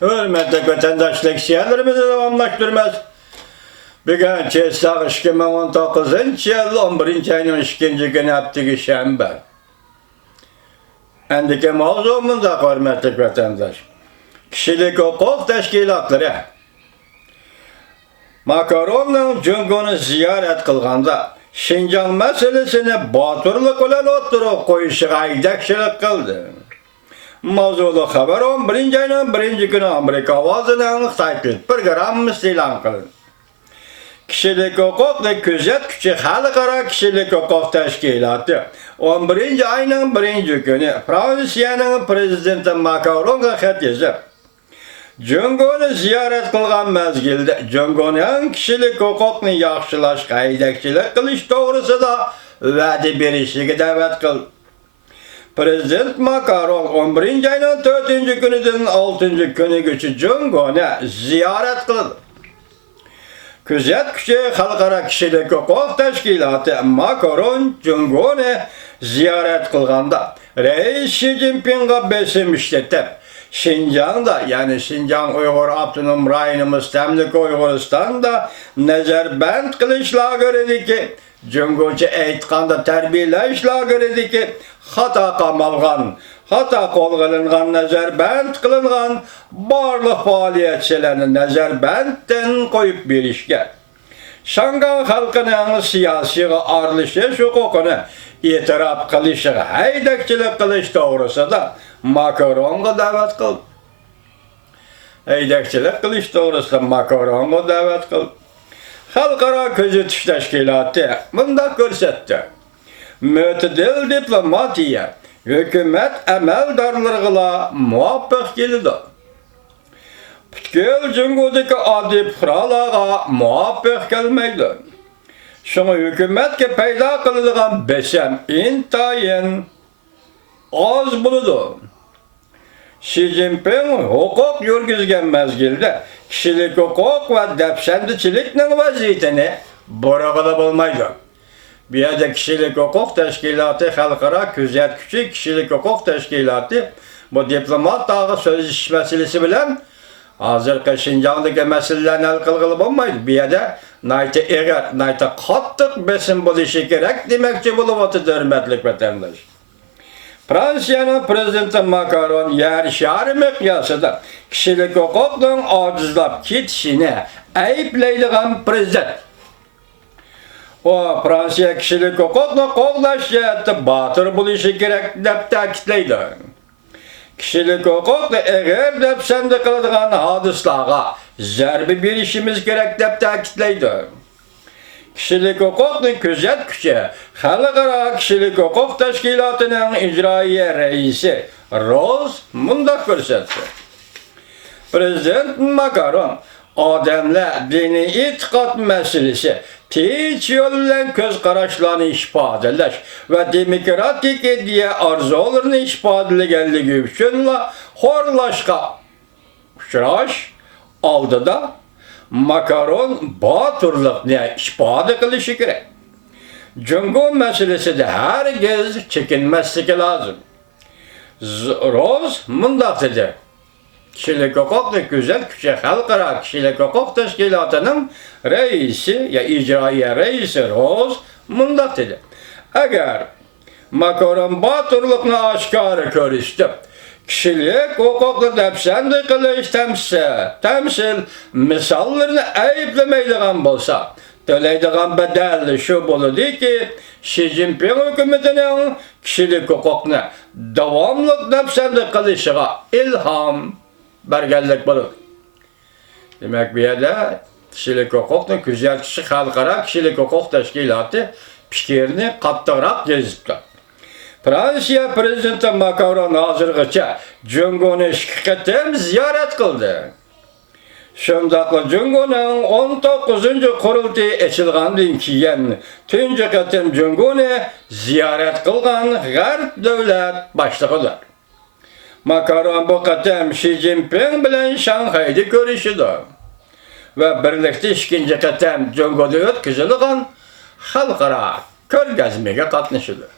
Hürmetli vatandaşlık siyerlerimizi devamlaştırmaz. Bugün Çesak 2019 yıl 11. ayının 2. günü haftığı şembe. Endiki mavzumuzda hürmetli vatandaş. Kişilik hukuk teşkilatları Makaron'un Cungunu ziyaret kılganda Şinjan meselesini batırlık olan oturup koyuşuğa aydakçılık kıldı. Mavzulu haber 11. ayının 1. günü Amerika avazının saytlık programımız ilan kılın. Kişilik hukuk ve küzet küçük halkara kişilik hukuk teşkilatı 11. ayının 1. günü Fransa'nın prezidenti Macron'a xat yazıp Cungunu ziyaret kılgan mezgilde Cungunun kişilik hukukunu yaxşılaş qaydakçılık kılış doğrusu da vədi berişliği davet kıl. Prezident Macron 11. ayının 4. günüdün 6. günü güçü Cungunu ziyaret kıldı. Küzet küçük halkara kişilik hukuk teşkilatı Macron Cungunu ziyaret kılganda Reis Xi Jinping'e besim işletip Şinjan'da yani Şinjan Uyghur Abdunum Rayını Müstemlik Uyguristan'da nezarband kılışla göre ki Cungucu eğitkanda terbiyeleşla göre ki hata kamalgan, hata kol kılıngan, nezarband kılıngan barlık faaliyetçilerini nezarbandten koyup bir işge. Şangan halkının siyasi arlışış hukukunu itiraf kılışı, haydakçılık kılış doğrusu da Macron'a davet kıl. Haydakçılık kılış doğrusu da Macron'a davet kıl. Halkara Közetiş Teşkilatı bunda görsetti. Mütedil diplomatiye, hükümet emeldarlarıyla muvaffak geldi. Pütkül Cungudaki adi pıralağa muvaffak gelmeydi. Şunu hükümetke peyda kılıdığın besem intayin az buludu. Xi Jinping hukuk yürgüzgen mezgilde kişilik hukuk ve depsendiçiliknin vaziyetini bırakıda bulmaydı. Bir yerde kişilik hukuk teşkilatı halkara küzet küçük kişilik hukuk teşkilatı bu diplomat dağı sözleşmesi meselesi bilen hazır Şinjan'daki meselelerini el kılgılı bulmaydı. Bir yerde nayta eğer, nayta kattık besin buluşu gerek demekçi buluvatı hürmetlik vatandaş. Fransa'nın prezidenti Macron yer şari miqyasıda kişilik hukukun acizlap kitişini ayıplaydıgan prezident. O Fransa kişilik hukukla qoğlaşyatı batır buluşu gerek dep ta'kidlaydı. Kişilik hukukla eğer dep sendi kılıdığan hadislağa zerbi bir işimiz gerek dep ta'kidlaydı. Kişilik hukukun küzet küçü, Halkara Kişilik Hukuk Teşkilatı'nın icraiye reisi Rose mundaq görsetti. Prezident Macron, adamla dini itiqat meselesi teç yollan köz qaraşlarını ifadeleş ve demokratik ediye arzularını ifadelegenligi üçünla horlaşqa uçraş aldı da Macron batırlıqni ifade kılışı gerek. Cungun meselesi de herkes çekinmezlik lazım. Rose mundaq dedi. Kişilik hukuk ve güzel küçük halkara kişilik hukuk teşkilatının reisi ya icraiye reisi Rose mundaq dedi. Eğer Macron batırlıqni aşkarı körüstü kişilik hukuklu depsendi kılıç temsil misallarını ayıplamaydigan bolsa төлeydigan bedel şu buludu ki Xi Jinping hükümetinin kişilik hukukunu davamlı depsendi kılışıga ilham bergenlik bulur. Demek bir yerde kişilik hukukunu güzel kişi halkara kişilik hukuk teşkilatı fikrini kattırak gezipti. Fransa prezidenti Macron hazırgıça Cungunu şirketim ziyaret kıldı. Şundaqlı Cungunun 19. kurultayı açılgandan keyin tunji qatim Cungunu ziyaret kılgan Garp devlet başlığıdır. Macron bu qatim Xi Jinping bilen Şanghay'da görüşüdü. Ve birlikte 2. qatim Cunguda ötküzülgan halkara körgazmege qatnaşıdı.